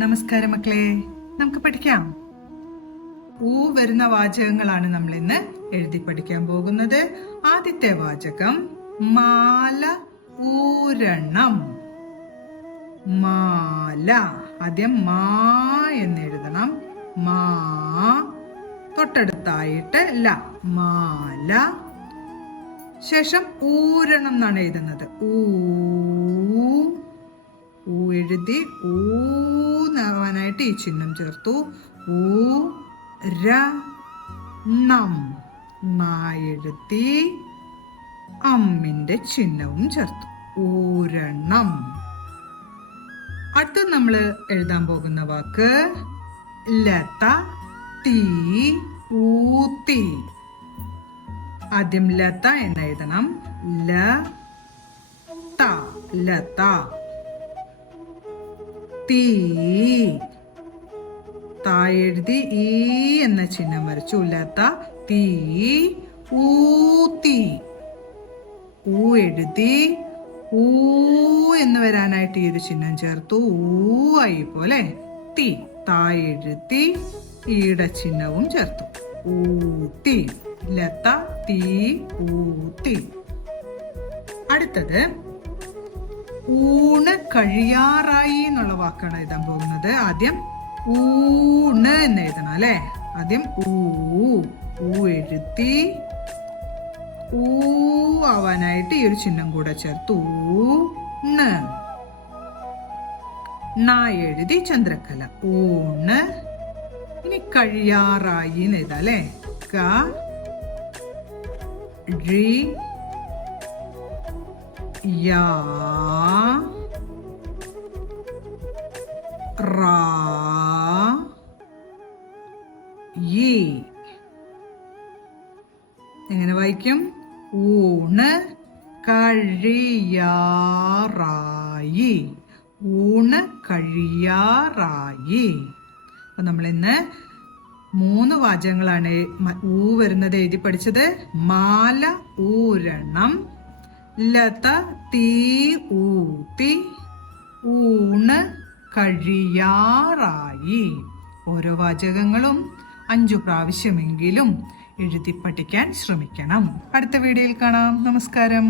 നമസ്കാരം മക്കളെ, നമുക്ക് പഠിക്കാം. ഊ വരുന്ന വാചകങ്ങളാണ് നമ്മൾ ഇന്ന് എഴുതി പഠിക്കാൻ പോകുന്നത്. ആദ്യത്തെ വാചകം മാല ഊരണം. മാല. ആദ്യം മാ എന്ന് എഴുതണം. മാ തൊട്ടടുത്തായിട്ട് ല. മാല. ശേഷം ഊരണം എന്നാണ് എഴുതുന്നത്. ഊ എഴുതി ഊന്നാവാനായിട്ട് ഈ ചിഹ്നം ചേർത്തു. ഊരണം. എഴുതി അമ്മിന്റെ ചിഹ്നവും ചേർത്തു. ഊരണം. അടുത്ത നമ്മൾ എഴുതാൻ പോകുന്ന വാക്ക് ലത തീ ഊത്തി. ആദ്യം ലത എന്ന് എഴുതണം. ലത. തീ എഴുതി ഈ എന്ന ചിഹ്നം വരച്ചു. ലത തീ ഊത്തി. ഊ എഴുതി ഊ എന്ന് വരാനായിട്ട് ഈ ഒരു ചിഹ്നം ചേർത്തു. ഊ ആയി പോലെ തീ. എഴുതി ഈയുടെ ചിഹ്നവും ചേർത്തു. ഊത്തി. ലത തീ ഊത്തി. അടുത്തത് ഊണ് കഴിയാറായി എന്നുള്ള വാക്കാണ് എഴുതാൻ പോകുന്നത്. ആദ്യം ഊണ് എന്ന് എഴുതണം അല്ലെ. ആദ്യം ഊ എഴുതി ഊ ആവാനായിട്ട് ഈ ഒരു ചിഹ്നം കൂടെ ചേർത്തു. ഊണ്. എഴുതി ചന്ദ്രക്കല. ഊണ്. ഇനി കഴിയാറായി എന്ന് എഴുതാം അല്ലെ. യാ റാ യി. എങ്ങനെ വായിക്കും? ഊണ് കഴിയാറായി. ഊണ് കഴിയാറായി. അപ്പൊ നമ്മൾ ഇന്ന് 3 വാചകങ്ങളാണ് ഊ വരുന്നത് എഴുതി പഠിച്ചത്. മാല ഊരണം, ലത തീ ഊത്തി, ഊണ് കഴിയാറായി. ഓരോ വാചകങ്ങളും 5 പ്രാവശ്യമെങ്കിലും എഴുതി പഠിക്കാൻ ശ്രമിക്കണം. അടുത്ത വീഡിയോയിൽ കാണാം. നമസ്കാരം.